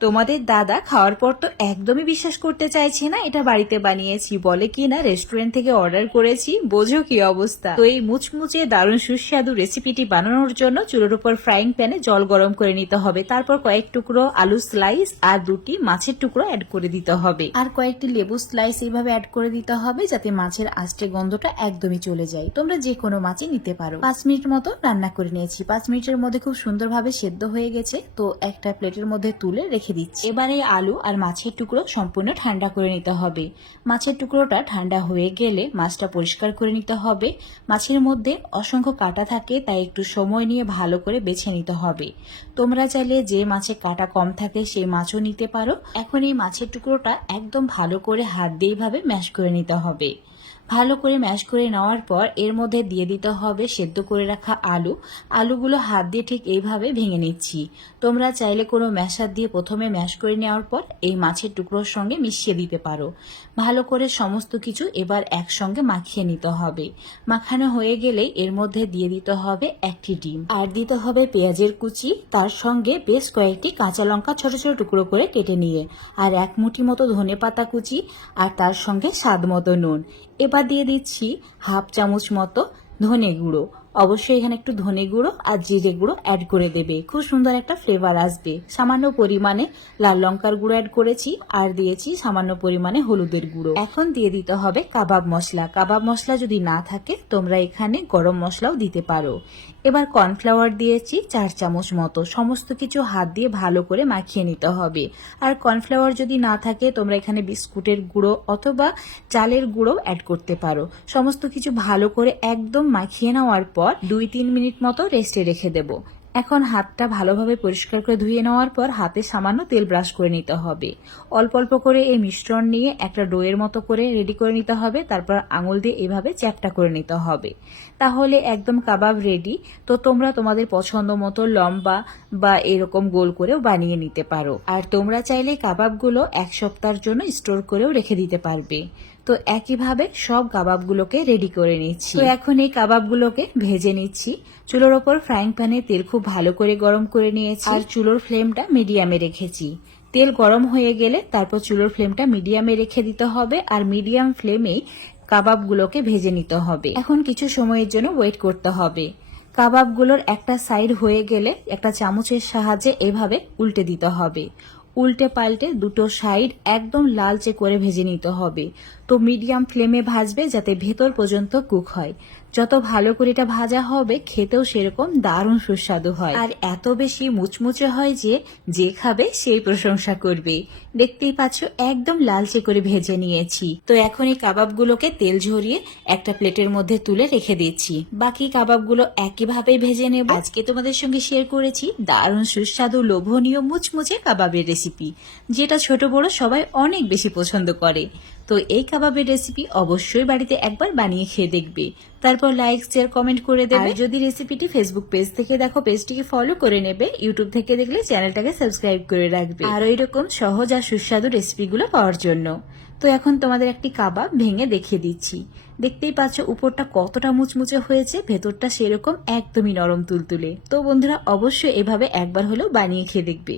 তোমাদের দাদা খাওয়ার পর তো একদমই বিশ্বাস করতে চাইছে না এটা বাড়িতে বানিয়েছি, বলে কি না রেস্টুরেন্ট থেকে অর্ডার করেছি। বোঝো কি অবস্থা। তো এই মুচমুচে দারুণ সুস্বাদু রেসিপিটি বানানোর জন্য চুলোর উপর ফ্রাইং প্যানে জল গরম করে নিতে হবে। তারপর কয়েক টুকরো আলু স্লাইস আর দুটি মাছের টুকরো অ্যাড করে দিতে হবে, আর কয়েকটি লেবু স্লাইস এইভাবে অ্যাড করে দিতে হবে যাতে মাছের আষ্টে গন্ধটা একদমই চলে যায়। তোমরা যে কোনো মাছই নিতে পারো। 5 মিনিট মতো রান্না করে নিয়েছি। 5 মিনিটের মধ্যে খুব সুন্দরভাবে সেদ্ধ হয়ে গেছে। তো একটা প্লেটের মধ্যে তুলে রেখে দিচ্ছি। এবারে আলু আর মাছের টুকরো সম্পূর্ণ ঠান্ডা করে নিতে হবে। মাছের টুকরোটা ঠান্ডা হয়ে গেলে মাছটা পরিষ্কার করে নিতে হবে। মাছের মধ্যে অসংখ্য কাঁটা থাকে, তাই একটু সময় নিয়ে ভালো করে বেছে নিতে হবে। তোমরা চাইলে যে মাছে কাঁটা কম থাকে সেই মাছও নিতে পারো। এখন এই মাছের টুকরোটা একদম ভালো করে হাত দিয়ে এইভাবে ম্যাশ করে নিতে হবে। ভালো করে ম্যাশ করে নেওয়ার পর এর মধ্যে দিয়ে দিতে হবে সেদ্ধ করে রাখা আলু। আলুগুলো হাত দিয়ে ঠিক এইভাবে ভেঙে নিচ্ছি। তোমরা চাইলে কোনো ম্যাশার দিয়ে প্রথমে ম্যাশ করে নেওয়ার পর এই মাছের টুকরোর সঙ্গে মিশিয়ে দিতে পারো। ভালো করে সমস্ত কিছু এবার একসঙ্গে মাখিয়ে নিতে হবে। মাখানো হয়ে গেলেই এর মধ্যে দিয়ে দিতে হবে একটি ডিম, আর দিতে হবে পেঁয়াজের কুচি, তার সঙ্গে বেশ কয়েকটি কাঁচা লঙ্কা ছোট ছোট টুকরো করে কেটে নিয়ে, আর 1 মুঠি মতো ধনেপাতা কুচি, আর তার সঙ্গে স্বাদ মতো নুন। এবার দিয়ে দিচ্ছি 1/2 চামচ মতো ধনে গুঁড়ো। অবশ্যই এখানে একটু ধনে গুঁড়ো আর জিরে গুঁড়ো অ্যাড করে দেবে, খুব সুন্দর একটা ফ্লেভার আসবে। সামান্য পরিমাণে লাল লঙ্কার গুঁড়ো অ্যাড করেছি, আর দিয়েছি সামান্য পরিমাণে হলুদের গুঁড়ো। এখন দিয়ে দিতে হবে কাবাব মশলা। কাবাব মশলা যদি না থাকে তোমরা এখানে গরম মশলাও দিতে পারো। এবার কর্নফ্লাওয়ার দিয়েছি 4 চামচ মতো। সমস্ত কিছু হাত দিয়ে ভালো করে মাখিয়ে নিতে হবে। আর কর্নফ্লাওয়ার যদি না থাকে তোমরা এখানে বিস্কুটের গুঁড়ো অথবা চালের গুঁড়ো অ্যাড করতে পারো। সমস্ত কিছু ভালো করে একদম মাখিয়ে নেওয়ার পর 2-3 মিনিট মতো রেস্টে রেখে দেব। এখন হাতটা ভালোভাবে পরিষ্কার করে ধুয়ে নেওয়ার পর হাতে সামান্য তেল ব্রাশ করে নিতে হবে। অল্প অল্প করে এই মিশ্রণ নিয়ে একটা ডোয়ের মতো করে রেডি করে নিতে হবে। তারপর আঙুল দিয়ে এইভাবে চ্যাপটা করে নিতে হবে। তাহলে একদম কাবাব রেডি। তো তোমরা তোমাদের পছন্দ মতো লম্বা বা এরকম গোল করেও বানিয়ে নিতে পারো। আর তোমরা চাইলে কাবাবগুলো 1 সপ্তাহের জন্য স্টোর করেও রেখে দিতে পারবে। তো একইভাবে সব কাবাবগুলোকে রেডি করে নিচ্ছি। তো এখন এই কাবাবগুলোকে ভেজে নিচ্ছি। চুলোর ওপর ফ্রাইং প্যানে তেল খুব ভালো করে গরম করে নিয়েছি, আর চুলোর ফ্লেমটা মিডিয়ামে রেখেছি। তেল গরম হয়ে গেলে তারপর চুলোর ফ্লেমটা মিডিয়ামে রেখে দিতে হবে, আর মিডিয়াম ফ্লেমেই কাবাবগুলোকে ভেজে নিতে হবে। এখন কিছু সময়ের জন্য ওয়েট করতে হবে। কাবাবগুলোর একটা সাইড হয়ে গেলে একটা চামচের সাহায্যে এভাবে উল্টে দিতে হবে। উল্টে পাল্টে দুটো সাইড একদম লালচে করে ভেজে নিতে হবে। তো মিডিয়াম ফ্লেমে ভাজবে যাতে ভেতর পর্যন্ত কুক হয়। যত ভালো করে এটা ভাজা হবে খেতেও সেরকম দারুণ সুস্বাদু হয়, আর এত বেশি মুচমুচে হয় যে যে খাবে সেই প্রশংসা করবে। দেখতেই পাচ্ছ একদম লালচে করে ভেজে নিয়েছি। তো এখন এই কাবাবগুলোকে তেল ঝরিয়ে একটা প্লেটের মধ্যে তুলে রেখে দিচ্ছি। বাকি কাবাবগুলো একইভাবে ভেজে নেব। আজকে তোমাদের সঙ্গে শেয়ার করেছি দারুণ সুস্বাদু লোভনীয় মুচমুচে কাবাবের রেসিপি, যেটা ছোট বড় সবাই অনেক বেশি পছন্দ করে। তো এই কাবাবের রেসিপি অবশ্যই বাড়িতে একবার বানিয়ে খেয়ে দেখবে। তারপর লাইক শেয়ার কমেন্ট করে দেবে। আর যদি রেসিপিটি ফেসবুক পেজ থেকে দেখো পেজটিকে ফলো করে নেবে। ইউটিউব থেকে দেখলে চ্যানেলটাকে সাবস্ক্রাইব করে রাখবে আর এরকম সহজ আর সুস্বাদু রেসিপিগুলো পাওয়ার জন্য। তো এখন তোমাদের একটি কাবাব ভেঙে দেখিয়ে দিচ্ছি। দেখতেই পাচ্ছ উপরটা কতটা মুচমুচে হয়েছে, ভেতরটা সেরকম একদমই নরম তুলতুলে। তো বন্ধুরা অবশ্যই এভাবে একবার হলেও বানিয়ে খেয়ে দেখবে।